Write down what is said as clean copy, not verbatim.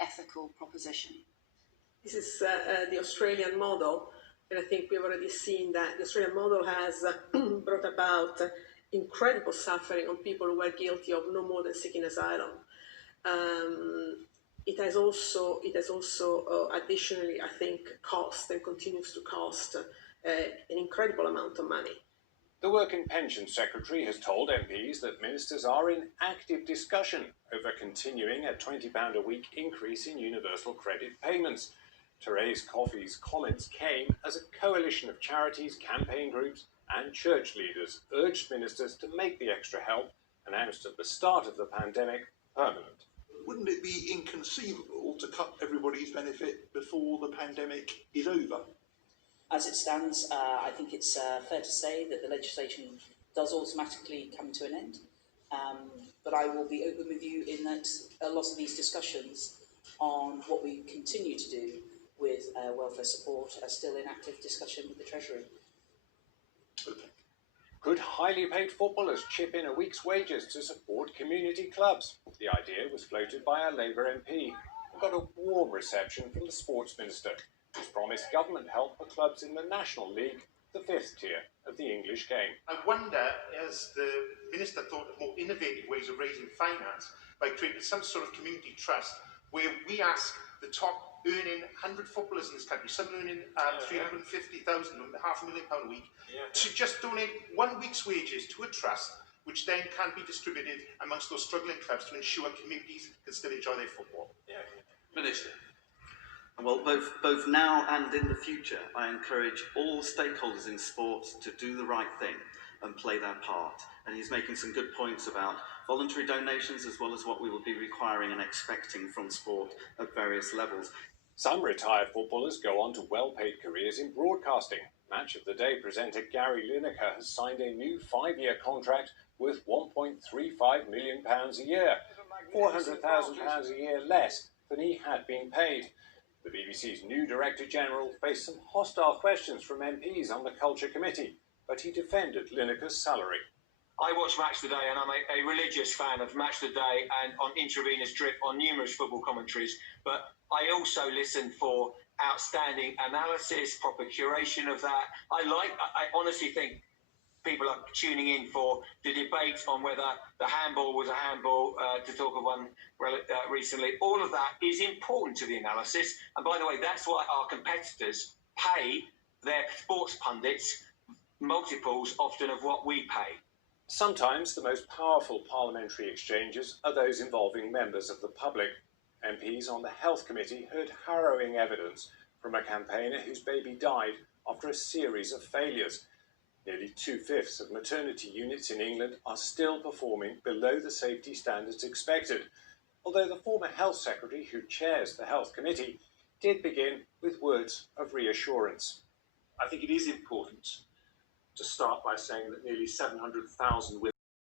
ethical proposition. This is the Australian model, and I think we've already seen that the Australian model has brought about incredible suffering on people who were guilty of no more than seeking asylum. It has also additionally, I think, cost and continues to cost an incredible amount of money. The Work and Pensions Secretary has told MPs that ministers are in active discussion over continuing a £20 a week increase in universal credit payments. Therese Coffey's comments came as a coalition of charities, campaign groups and church leaders urged ministers to make the extra help, announced at the start of the pandemic, permanent. Wouldn't it be inconceivable to cut everybody's benefit before the pandemic is over? As it stands, I think it's fair to say that the legislation does automatically come to an end. But I will be open with you in that a lot of these discussions on what we continue to do with welfare support are still in active discussion with the Treasury. Okay. Could highly paid footballers chip in a week's wages to support community clubs? The idea was floated by a Labour MP and got a warm reception from the Sports Minister, who's promised government help for clubs in the National League, the fifth tier of the English game. I wonder, has the Minister thought of more innovative ways of raising finance by creating some sort of community trust where we ask the top earning 100 footballers in this country, some earning 350,000, £500,000 a week, to just donate 1 week's wages to a trust which then can be distributed amongst those struggling clubs to ensure communities can still enjoy their football. Minister. Well, both now and in the future, I encourage all stakeholders in sport to do the right thing and play their part. And he's making some good points about voluntary donations as well as what we will be requiring and expecting from sport at various levels. Some retired footballers go on to well-paid careers in broadcasting. Match of the Day presenter Gary Lineker has signed a new 5-year contract worth £1.35 million a year, £400,000 a year less than he had been paid. The BBC's new Director General faced some hostile questions from MPs on the Culture Committee, but he defended Lineker's salary. I watch Match of the Day and I'm a religious fan of Match of the Day and on intravenous drip on numerous football commentaries, but I also listen for outstanding analysis, proper curation of that. I honestly think people are tuning in for the debate on whether the handball was a handball, to talk of one recently. All of that is important to the analysis. And by the way, that's why our competitors pay their sports pundits multiples often of what we pay. Sometimes the most powerful parliamentary exchanges are those involving members of the public. MPs on the Health Committee heard harrowing evidence from a campaigner whose baby died after a series of failures. Nearly 2/5 of maternity units in England are still performing below the safety standards expected, although the former Health Secretary, who chairs the Health Committee, did begin with words of reassurance. I think it is important to start by saying that nearly 700,000 women